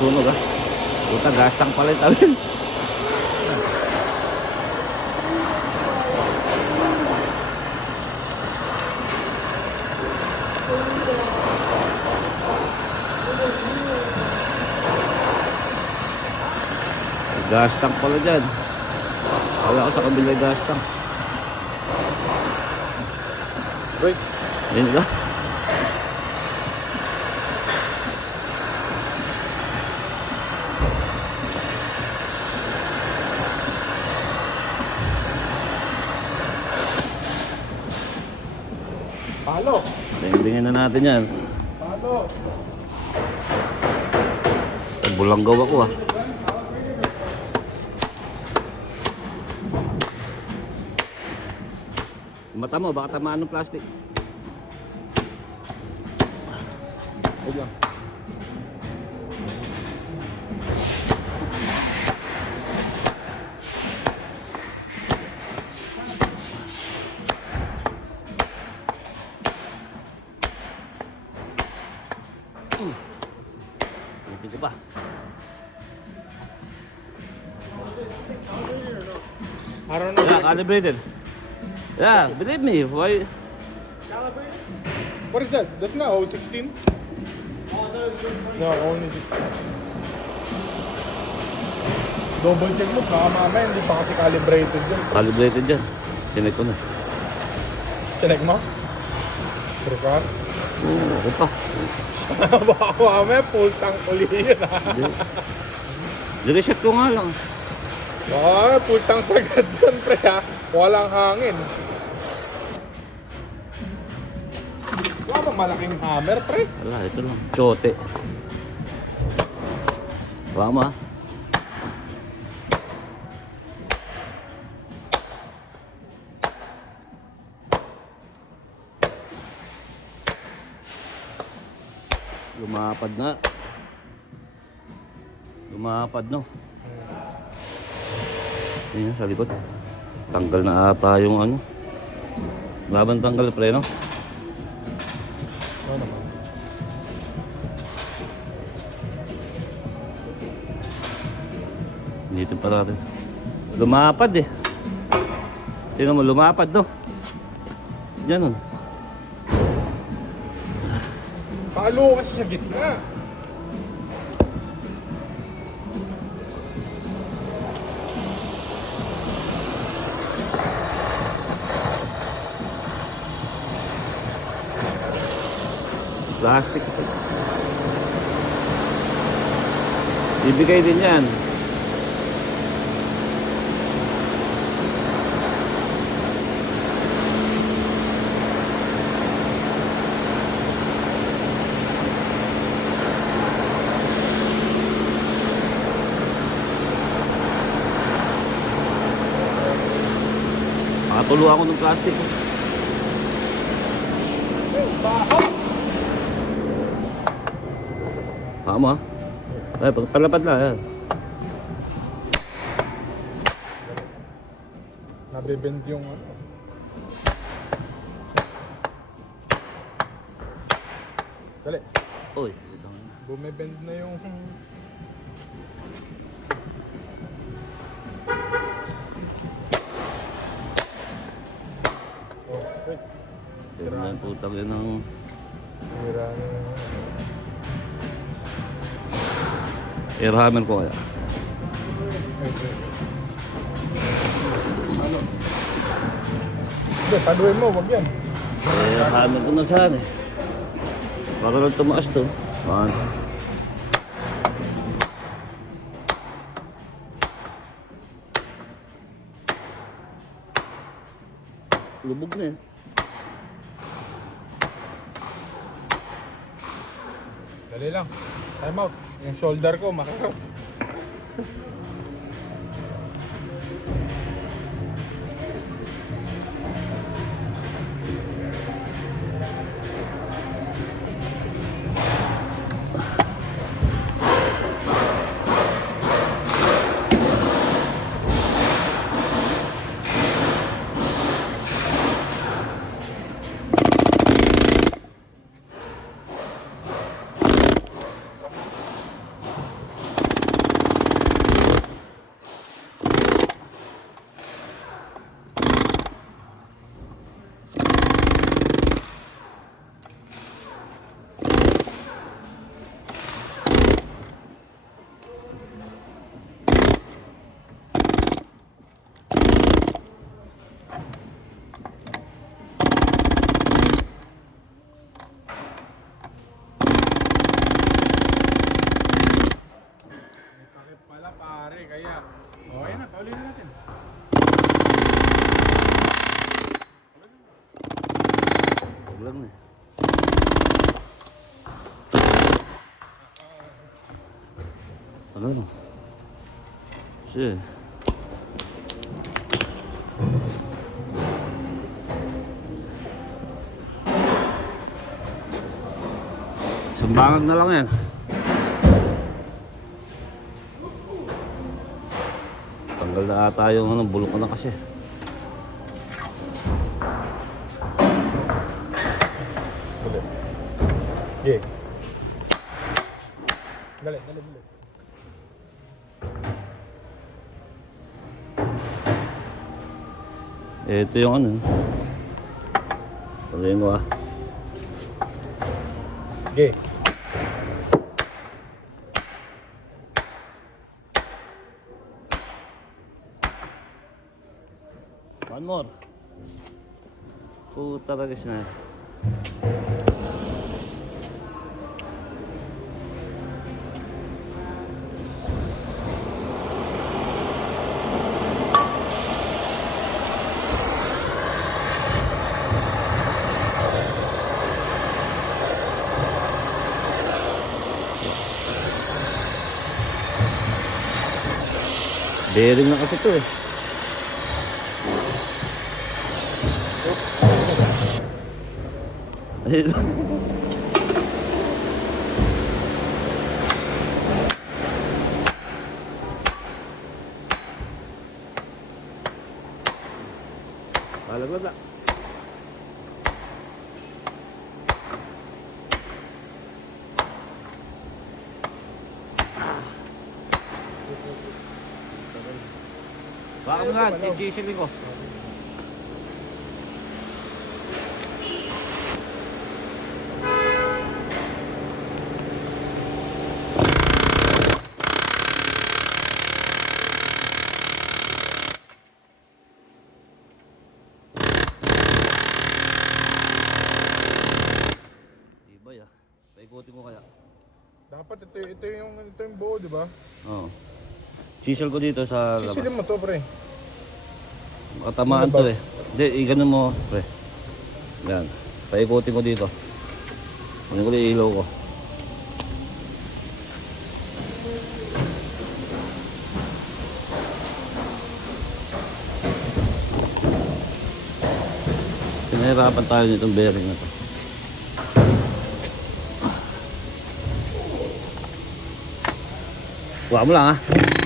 nasunog ha. Puta, gastang pala yung tawin. Gastang pala dyan. Wala ko sa kabila gastang. Wait. Yun ka. Palo. Tingnan na natin yan. Palo. Bulanggaw ako ah. Mata mo, baka tamaan ng plastic. Ayun lang. Hindi ko pa. I don't know. Yeah, calibrated. Yeah, believe me. Why? What is that? That's not 016? No, only 16. Double check mo, baka mamaya hindi pa kasi calibrated yun. Calibrated dyan. Sinek ko na. Check mo? Sure ka? Oo, ako pa. Baka mamaya full tank uli yun ha. Direset ko nga lang. Baka mamaya full tank sagad yun pre ha. Walang hangin. Wala bang malaking hammer pre? Wala, ito lang. Chote. Tama. Lumapad na. Lumapad no. Ayan sa likod. Tanggal na ata yung ano. Laban tanggal preno. Oo naman. Dito pa natin. Lumapad eh. Tingnan mo, lumapad no. Diyan oh. Palo kasi sa gitna. Plastic. Bibigay din yan. Makatuluan ko ng plastic. Tama. Ay, palapad na yan. Nabibend yung ano. Dali. Uy. Bumibend na yung... Oh, wait. Tignan na yung putang yun ng... Hira na yung... Airhammer ko kaya. Wait, wait. Ano? Hindi, paluin mo, wag yan. Airhammer ko na saan eh. Para lang tumaas to. One. Lubog na eh. Dali lang. Time out. Yung shoulder ko, makarap. Ano? Kasi... Sumbangan na lang yan. Tanggal na ata yung ano, bulok na kasi. Okay. Dali, dali, dali. Ito yung ano. Sabihin ko ah. Okay. One more. Puta ragis na. Bearing na kasi ito eh. Ayun. Palaglag na. Baka mo nga, gigisilin ko. Tibay ah. Paikutin ko kaya. Dapat ito yung buo, di ba? Oo. Chisel ko dito sa labas. Sisilin mo to, pre. Makatamaan to eh. Hindi, i-ganon mo, pre. Yan. Paikutin ko dito. Ano ko yung ilaw ko. Pinahirapan tayo nitong bearing na to. Huwag mo lang ha.